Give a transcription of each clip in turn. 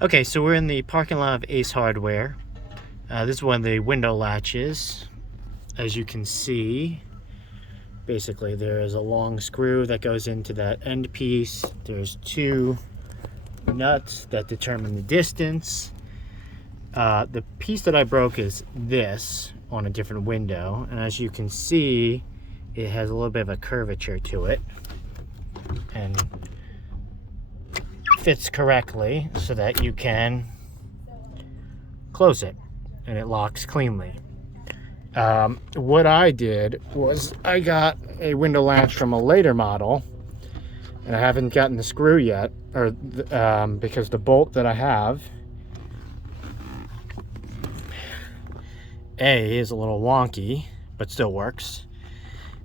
Okay, so we're in the parking lot of Ace Hardware. This is one of the window latches. As you can see, basically there is a long screw that goes into that end piece. There's two nuts that determine the distance. The piece that I broke is this on a different window, and as you can see, it has a little bit of a curvature to it and fits correctly so that you can close it and it locks cleanly. What I did was I got a window latch from a later model, and I haven't gotten the screw yet, or because the bolt that I have is a little wonky, but still works,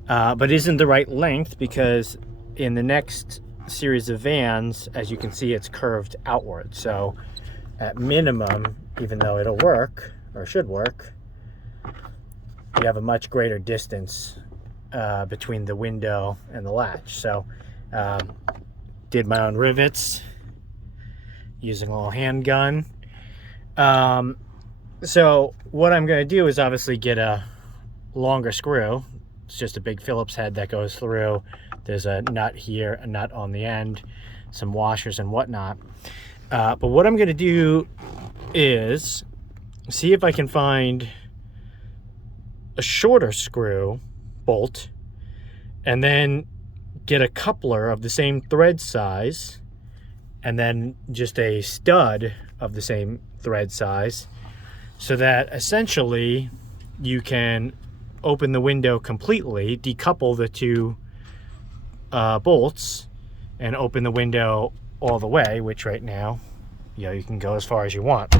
but isn't the right length, because in the next series of vans, as you can see, it's curved outward. So at minimum, even though it'll work or should work, you have a much greater distance between the window and the latch. So did my own rivets using a little handgun. So what I'm going to do is obviously get a longer screw. It's just a big Phillips head that goes through. There's a nut here, a nut on the end, some washers and whatnot. But what I'm going to do is see if I can find a shorter screw bolt, and then get a coupler of the same thread size, and then just a stud of the same thread size, so that essentially you can open the window completely, decouple the two bolts, and open the window all the way, which right now, you can go as far as you want.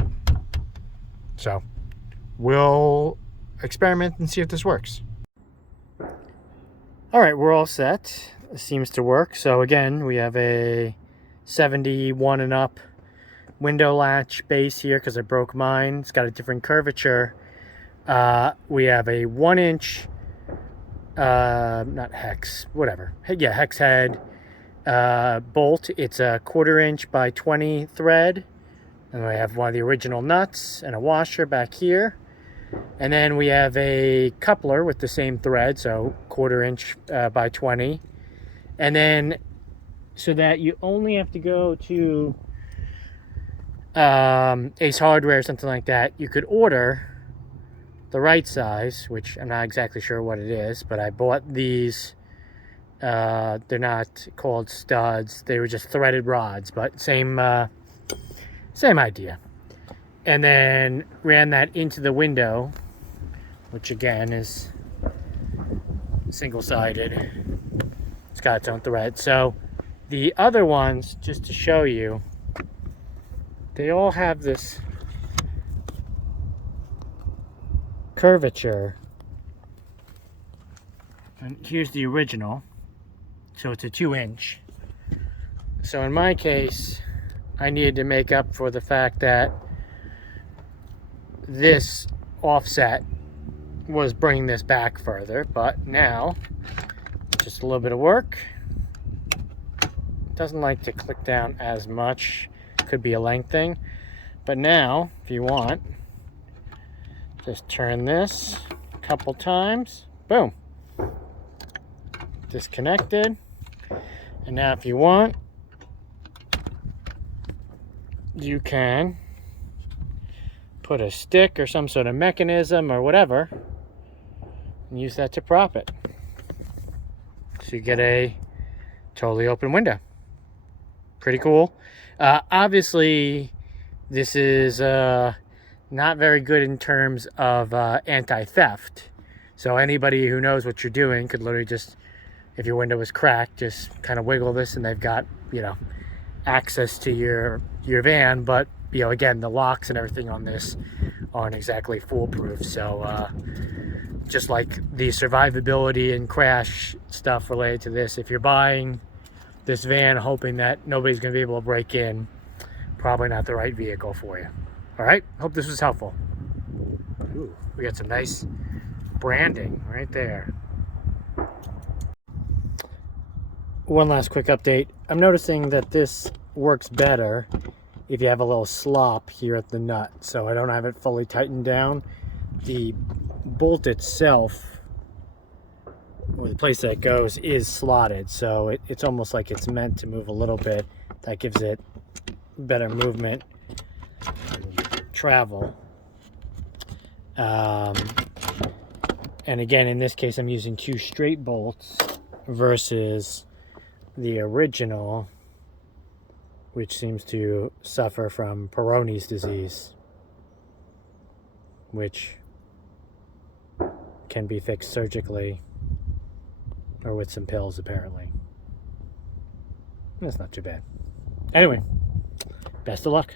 So we'll experiment and see if this works. All right, we're all set. It seems to work. So again, we have a 71 and up window latch base here because I broke mine. It's got a different curvature. We have a 1-inch not hex, whatever. Yeah, hex head bolt. It's a 1/4 inch by 20 thread. And we have one of the original nuts and a washer back here. And then we have a coupler with the same thread, so 1/4 inch by 20. And then so that you only have to go to Ace Hardware or something like that, you could order the right size, which I'm not exactly sure what it is, but I bought these. They're not called studs, they were just threaded rods, but same idea. And then ran that into the window, which again is single-sided. It's got its own thread. So the other ones, just to show you, they all have this curvature. And here's the original. So it's a 2-inch. So in my case, I needed to make up for the fact that this offset was bringing this back further, but now just a little bit of work. It doesn't like to click down as much. Could be a length thing, but now if you want, just turn this a couple times, boom, disconnected. And now if you want, you can put a stick or some sort of mechanism or whatever and use that to prop it, so you get a totally open window. Pretty cool. Obviously this is not very good in terms of anti-theft, so anybody who knows what you're doing could literally just, if your window is cracked, just kind of wiggle this and they've got, access to your van. But again, the locks and everything on this aren't exactly foolproof. So just like the survivability and crash stuff related to this, if you're buying this van hoping that nobody's going to be able to break in, probably not the right vehicle for you. All right, hope this was helpful. Ooh, we got some nice branding right there. One last quick update. I'm noticing that this works better if you have a little slop here at the nut. So I don't have it fully tightened down. The bolt itself, or the place that it goes, is slotted, so it's almost like it's meant to move a little bit. That gives it better movement and travel. And again, in this case, I'm using 2 straight bolts versus the original, which seems to suffer from Peyronie's disease, which can be fixed surgically or with some pills, apparently. That's not too bad. Anyway, best of luck.